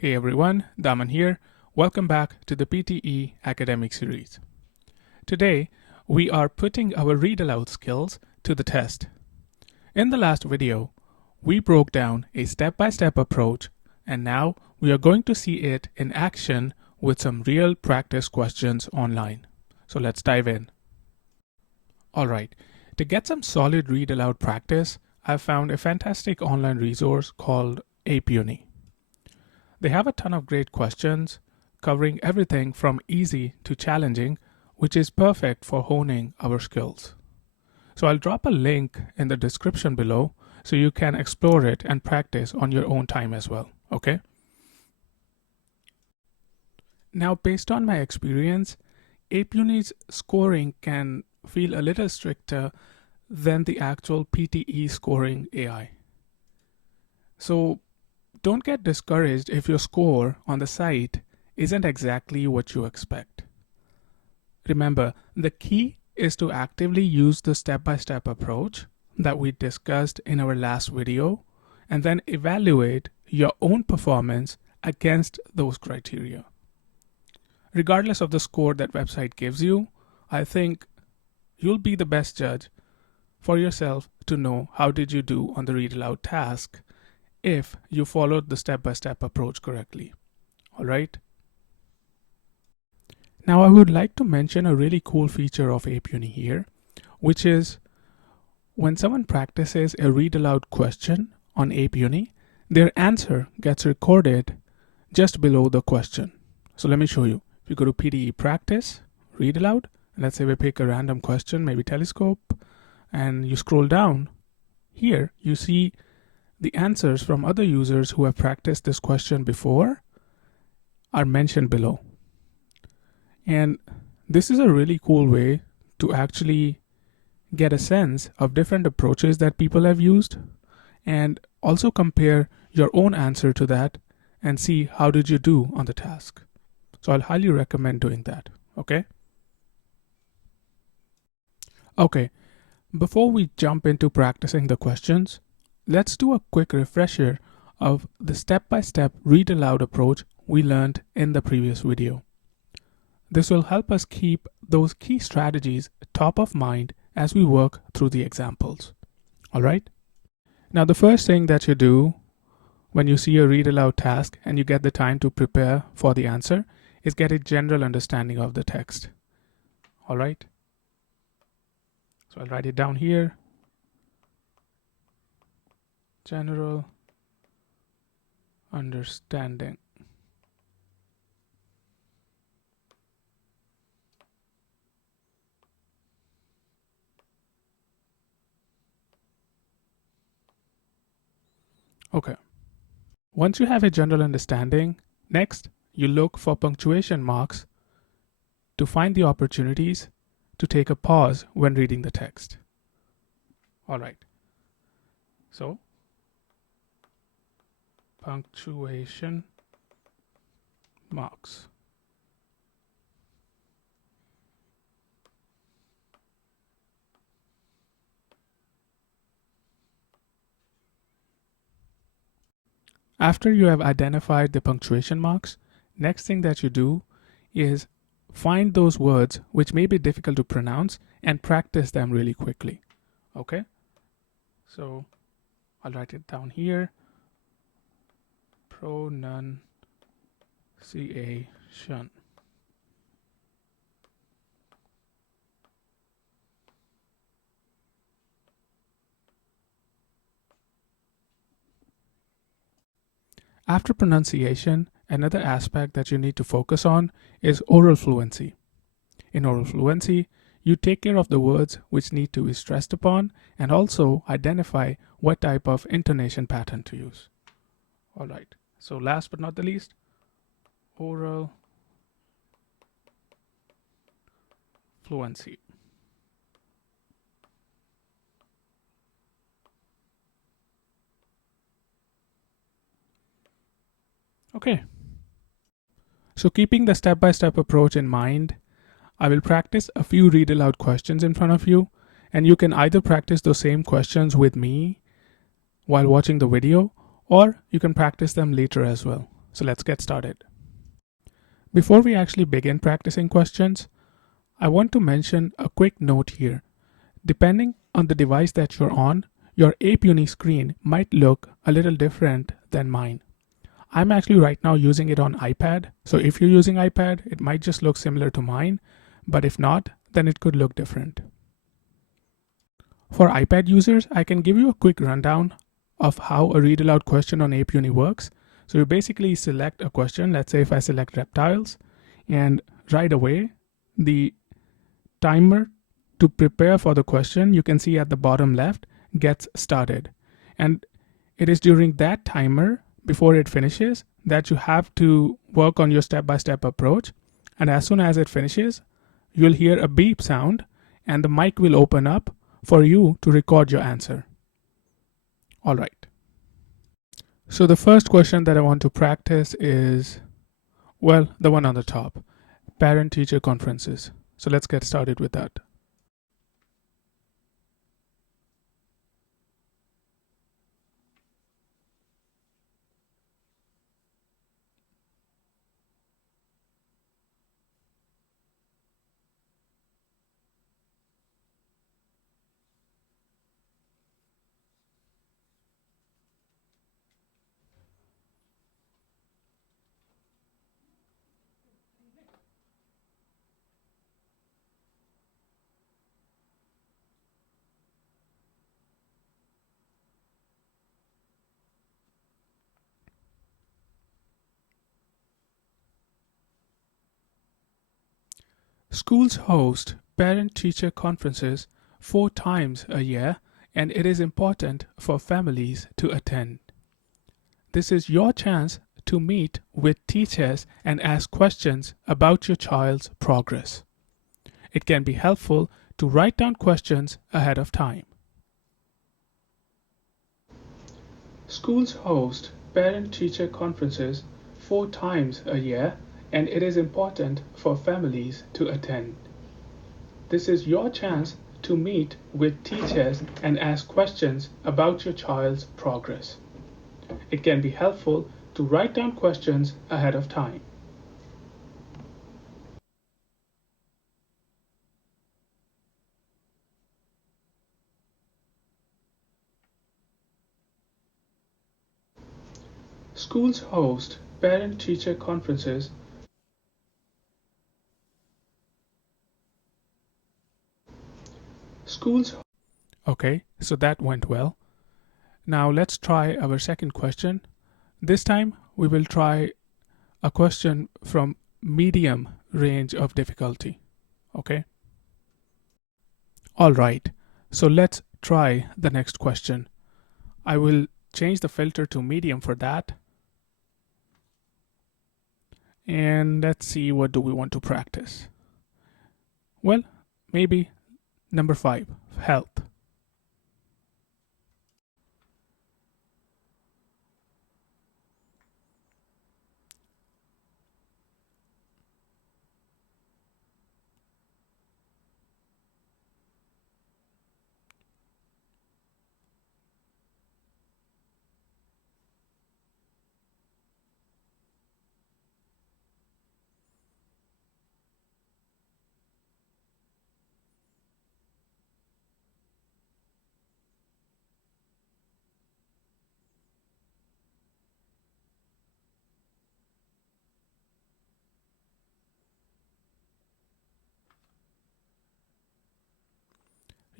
Hey everyone, Daman here. Welcome back to the PTE Academic series. Today, we are putting our read aloud skills to the test. In the last video, we broke down a step-by-step approach, and now we are going to see it in action with some real practice questions online. So let's dive in. Alright, to get some solid read aloud practice, I've found a fantastic online resource called Uni. They have a ton of great questions covering everything from easy to challenging, which is perfect for honing our skills. So I'll drop a link in the description below so you can explore it and practice on your own time as well, okay? Now, based on my experience, Uni's scoring can feel a little stricter than the actual PTE scoring AI. So don't get discouraged if your score on the site isn't exactly what you expect. Remember, the key is to actively use the step-by-step approach that we discussed in our last video and then evaluate your own performance against those criteria. Regardless of the score that website gives you, I think you'll be the best judge for yourself to know how did you do on the read aloud task if you followed the step-by-step approach correctly. All right. Now I would like to mention a really cool feature of Uni here, which is when someone practices a read aloud question on Uni, their answer gets recorded just below the question. So let me show you. If you go to PTE practice, read aloud, and let's say we pick a random question, maybe telescope, and you scroll down, here you see the answers from other users who have practiced this question before are mentioned below. And this is a really cool way to actually get a sense of different approaches that people have used and also compare your own answer to that and see how did you do on the task. So I'll highly recommend doing that, okay? Okay, before we jump into practicing the questions, let's do a quick refresher of the step-by-step read aloud approach we learned in the previous video. This will help us keep those key strategies top of mind as we work through the examples. All right? Now, the first thing that you do when you see a read aloud task and you get the time to prepare for the answer is get a general understanding of the text. All right? So I'll write it down here. General understanding. Okay. Once you have a general understanding, next you look for punctuation marks to find the opportunities to take a pause when reading the text. All right. So punctuation marks. After you have identified the punctuation marks, next thing that you do is find those words which may be difficult to pronounce and practice them really quickly. Okay? So I'll write it down here. Pronunciation. After pronunciation, another aspect that you need to focus on is oral fluency. In oral fluency, you take care of the words which need to be stressed upon and also identify what type of intonation pattern to use. All right. So last but not the least, oral fluency. Okay. So keeping the step-by-step approach in mind, I will practice a few read aloud questions in front of you, and you can either practice those same questions with me while watching the video, or you can practice them later as well. So let's get started. Before we actually begin practicing questions, I want to mention a quick note here. Depending on the device that you're on, your Ape Uni screen might look a little different than mine. I'm actually right now using it on iPad, so if you're using iPad, it might just look similar to mine, but if not, then it could look different. For iPad users, I can give you a quick rundown of how a read aloud question on Ape Uni works. So you basically select a question. Let's say if I select reptiles, and right away the timer to prepare for the question, you can see at the bottom left, gets started. And it is during that timer, before it finishes, that you have to work on your step-by-step approach. And as soon as it finishes, you'll hear a beep sound and the mic will open up for you to record your answer. All right. So the first question that I want to practice is, well, the one on the top, parent-teacher conferences. So let's get started with that. Schools host parent-teacher conferences 4 times a year, and it is important for families to attend. This is your chance to meet with teachers and ask questions about your child's progress. It can be helpful to write down questions ahead of time. Schools host parent-teacher conferences 4 times a year, and it is important for families to attend. This is your chance to meet with teachers and ask questions about your child's progress. It can be helpful to write down questions ahead of time. Schools host parent-teacher conferences. Okay, so that went well. Now let's try our second question. This time we will try a question from medium range of difficulty. Okay? All right, so let's try the next question. I will change the filter to medium for that. And let's see, what do we want to practice? Well, maybe number 5, health.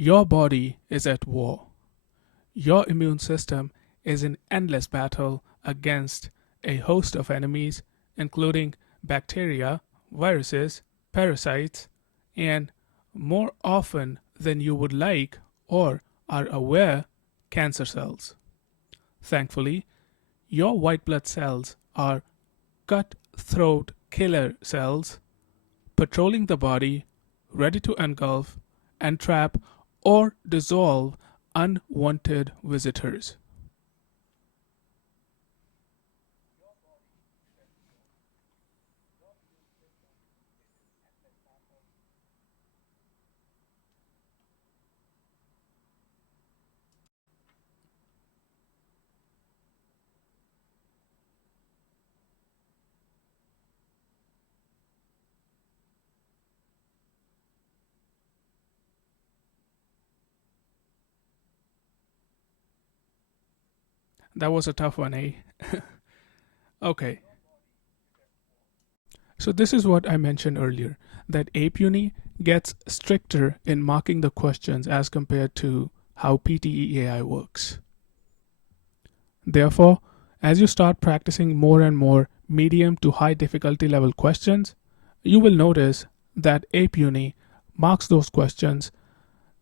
Your body is at war. Your immune system is in endless battle against a host of enemies, including bacteria, viruses, parasites, and more often than you would like or are aware, cancer cells. Thankfully, your white blood cells are cutthroat killer cells patrolling the body, ready to engulf, entrap, or dissolve unwanted visitors. That was a tough one, eh? Okay. So this is what I mentioned earlier, that AP Uni gets stricter in marking the questions as compared to how PTE AI works. Therefore, as you start practicing more and more medium to high difficulty level questions, you will notice that AP Uni marks those questions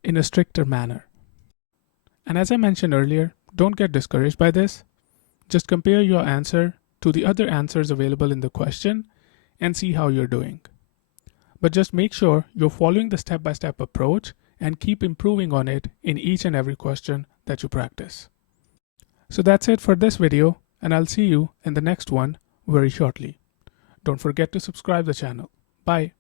in a stricter manner. And as I mentioned earlier, don't get discouraged by this. Just compare your answer to the other answers available in the question and see how you're doing. But just make sure you're following the step-by-step approach and keep improving on it in each and every question that you practice. So that's it for this video, and I'll see you in the next one very shortly. Don't forget to subscribe the channel. Bye.